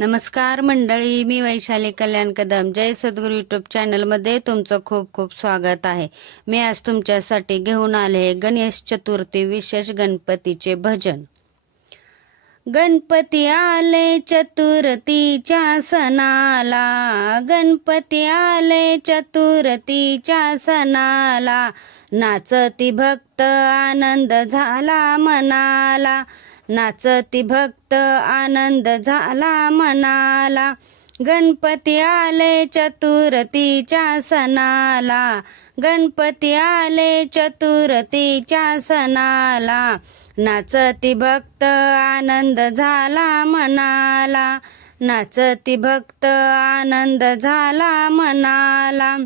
नमस्कार मंडळी, मी वैशाली कल्याण कदम. जय सद्गुरू YouTube channel मध्ये तुमचं खूप खूप स्वागत आहे. मी आज तुमच्यासाठी घेऊन आले गणेश चतुर्थी विशेष गणपतीचे भजन. गणपती आले चतुर्थीच्या सणाला, गणपती आले चतुर्थीच्या सणाला, नाचती भक्त आनंद झाला मनाला, नाचती भक्त आनंद झाला मनाला. गणपती आले चतुर्थीच्या सणाला, गणपती आले चतुर्थीच्या सणाला, नाचती भक्त आनंद झाला मनाला, नाचती भक्त आनंद झाला मनाला.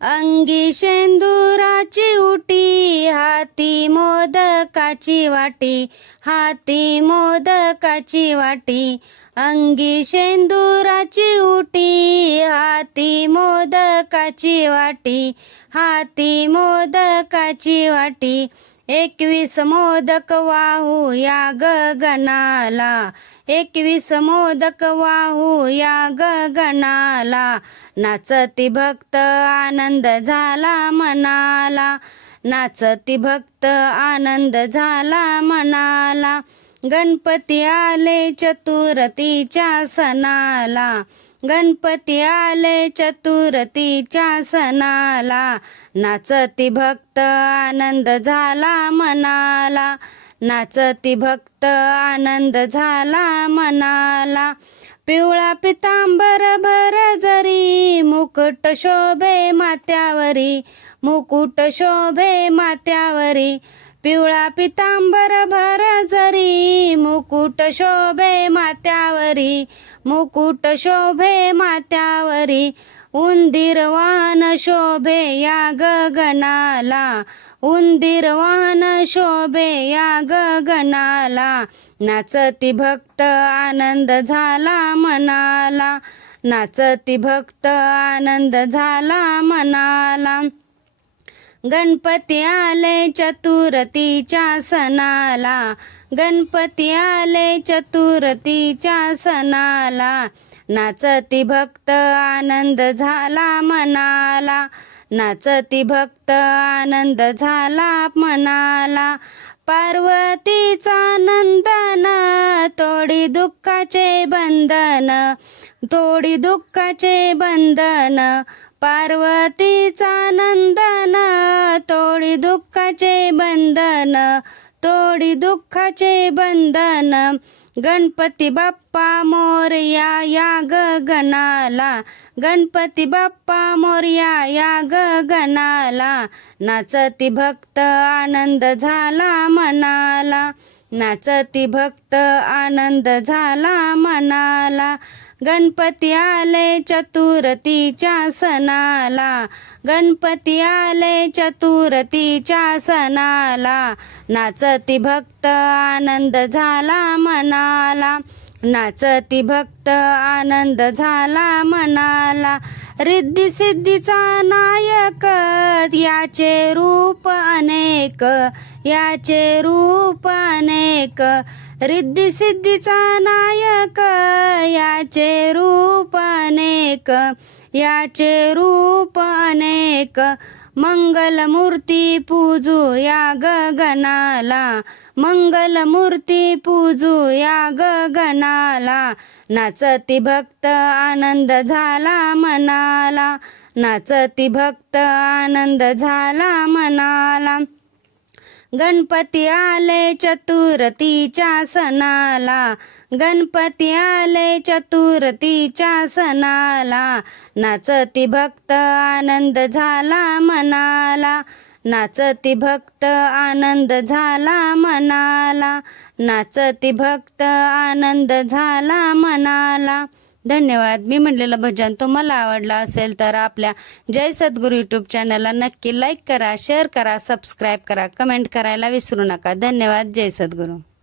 अंगी शेंदुराची उटी, हाती मोदकाची वाटी, हाती मोदकाची वाटी. अंगी शेंदुराची उटी, हाती मोदकाची वाटी, हाती मोदकाची वाटी. 21 मोदक वाहू या गगनाला, 21 मोदक वाहू या गगनाला, नाचती भक्त आनंद झाला मनाला, नाचती भक्त आनंद झाला मनाला. गणपती आले चतुर्थीच्या सणाला, गणपती आले चतुर्थीच्या सणाला, नाचती भक्त आनंद झाला मनाला, नाचती भक्त आनंद झाला मनाला. पिवळा पितांबर भर जरी, मुकुट शोभे माथ्यावरी, मुकुट शोभे माथ्यावरी. पिवळा पितांबर भर जरी, मुकुट शोभे माथ्यावरी, मुकुट शोभे माथ्यावरी. उंदीर वाहन शोभे या गगनाला, उंदीर वाहन शोभे या गगनाला, नाचती भक्त आनंद झाला मनाला, नाचती भक्त आनंद झाला मनाला. गणपती आले चतुर्थीच्या सणाला, गणपती आले चतुर्थीच्या सणाला, नाचती भक्त आनंद झाला मनाला, नाचती भक्त आनंद झाला मनाला. पार्वतीचा नंदन, तोडी दुःखाचे बंधन, तोडी दुःखाचे बंधन. पार्वतीचा नंदन, तोडी दुःखाचे बंधन, तोडी दुःखाचे बंधन. गणपती बाप्पा मोरया या गगनाला, गणपती बाप्पा मोरया या गगनाला, नाचती भक्त आनंद झाला मनाला, नाचती भक्त आनंद झाला मनाला. गणपती आले चतुर्थीच्या सणाला, गणपती आले चतुर्थीच्या सणाला, नाचती भक्त आनंद झाला मनाला, नाचती भक्त आनंद झाला मनाला. रिद्धी सिद्धीचा नायक, याचे रूप अनेक, याचे रूप अनेक. रिद्धी सिद्धीचा नायक, याचे रूप अनेक, याचे रूप अनेक. मंगलमूर्ती पूजू या गगनाला, मंगलमूर्ती पूजू या गगनाला, नाचती भक्त आनंद झाला मनाला, नाचती भक्त आनंद झाला मनाला. गणपती आले चतुर्थीच्या सणाला, गणपती आले चतुर्थीच्या सणाला, नाचती भक्त आनंद झाला मनाला, नाचती भक्त आनंद झाला मनाला, नाचती भक्त आनंद झाला मनाला. धन्यवाद. मी म्हणलेलं भजन तुम्हाला आवडलं असेल तर आपल्या जय सद्गुरू यूट्यूब चॅनलला नक्की लाईक करा, शेअर करा, सबस्क्राईब करा, कमेंट करायला विसरू नका. धन्यवाद. जय सद्गुरू.